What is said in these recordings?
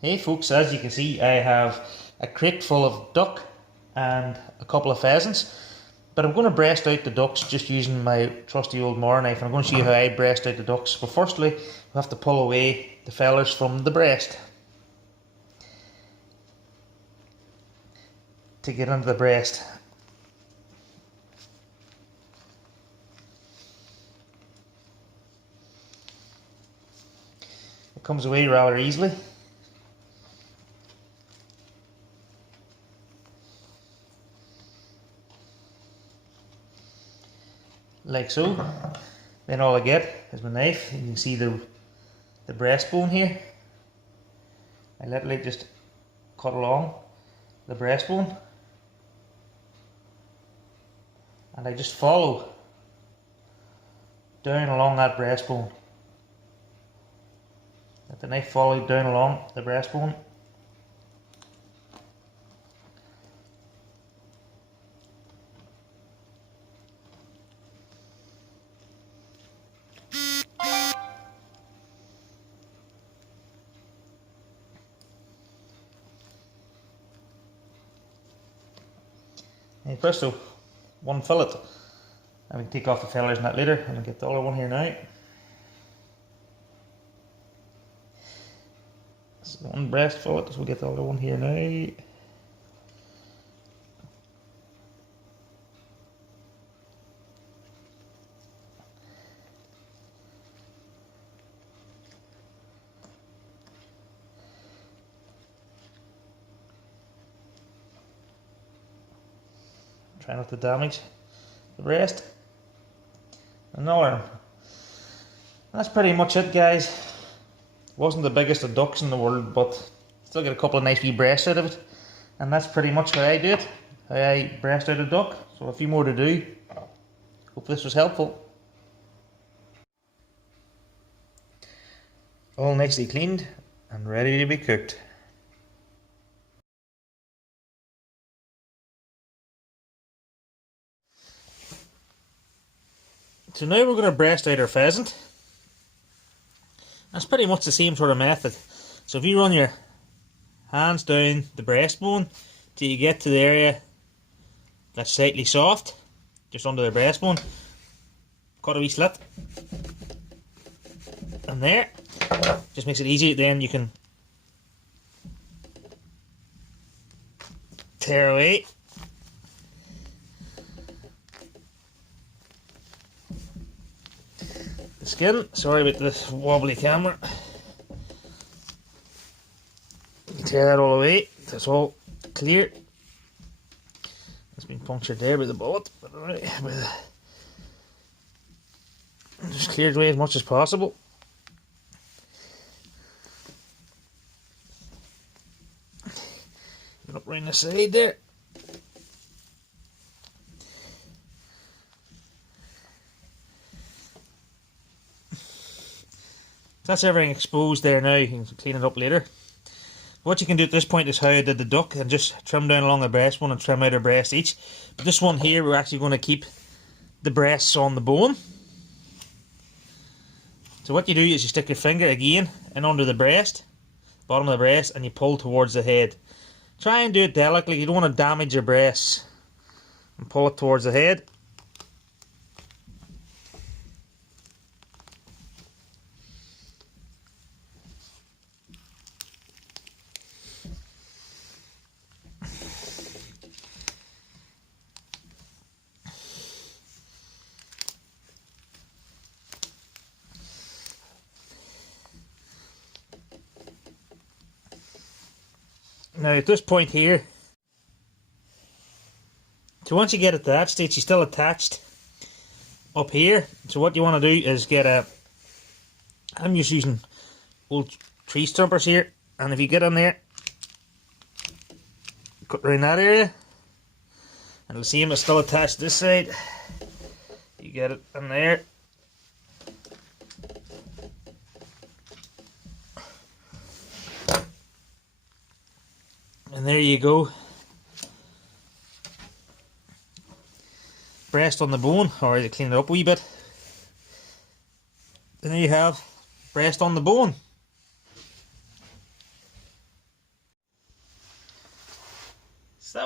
Hey folks, as you can see I have a crate full of duck and a couple of pheasants, but I'm going to breast out the ducks just using my trusty old mora knife, and I'm going to show you how I breast out the ducks. But firstly, we have to pull away the feathers from the breast to get into the breast. It comes away rather easily. Like so. Then all I get is my knife. You can see the breastbone here. I literally just cut along the breastbone, and I just follow down along that breastbone. Let the knife follow down along the breastbone. And presto, one fillet. And we can take off the feathers and that later, and we'll get the other one here now. This is one breast fillet, so we'll get the other one here now. Try not to damage the breast. Another. That's pretty much it, guys. Wasn't the biggest of ducks in the world, but still get a couple of nice wee breasts out of it. And that's pretty much how I do it. How I breast out a duck. So a few more to do. Hope this was helpful. All nicely cleaned and ready to be cooked. So now we're going to breast out our pheasant. That's pretty much the same sort of method. So if you run your hands down the breastbone till you get to the area that's slightly soft, just under the breastbone, cut a wee slit, and there, just makes it easy. Then you can tear away. Skin. Sorry about this wobbly camera. Tear that all away. That's all clear. It's been punctured there with the bullet, but alright, just cleared away as much as possible. Get up around the side there. That's everything exposed there now. You can clean it up later. What you can do at this point is how I did the duck, and just trim down along the breastbone and trim out a breast each. But this one here, we're actually going to keep the breasts on the bone. So what you do is you stick your finger again in under the breast, bottom of the breast, and you pull towards the head. Try and do it delicately. You don't want to damage your breasts. And pull it towards the head. Now at this point here, so once you get it to that stage, you're still attached up here. So what you want to do is get I'm just using old tree stumpers here, and if you get in there, cut around that area, and you'll see it's still attached this side. You get it in there. And there you go. Breast on the bone, or you clean it up a wee bit. And there you have breast on the bone.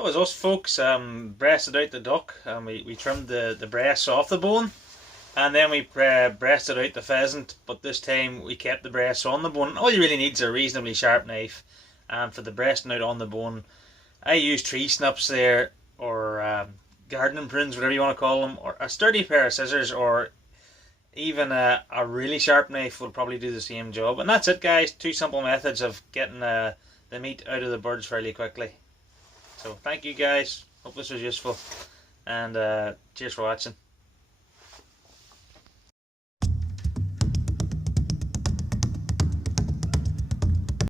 that was us, folks. Breasted out the duck, and we trimmed the breasts off the bone, and then we breasted out the pheasant, but this time we kept the breasts on the bone. All you really need is a reasonably sharp knife, and for the breasting out on the bone, I use tree snips there, or gardening prunes, whatever you want to call them, or a sturdy pair of scissors, or even a really sharp knife will probably do the same job. And that's it, guys. Two simple methods of getting the meat out of the birds fairly quickly. So thank you, guys. Hope this was useful, and cheers for watching.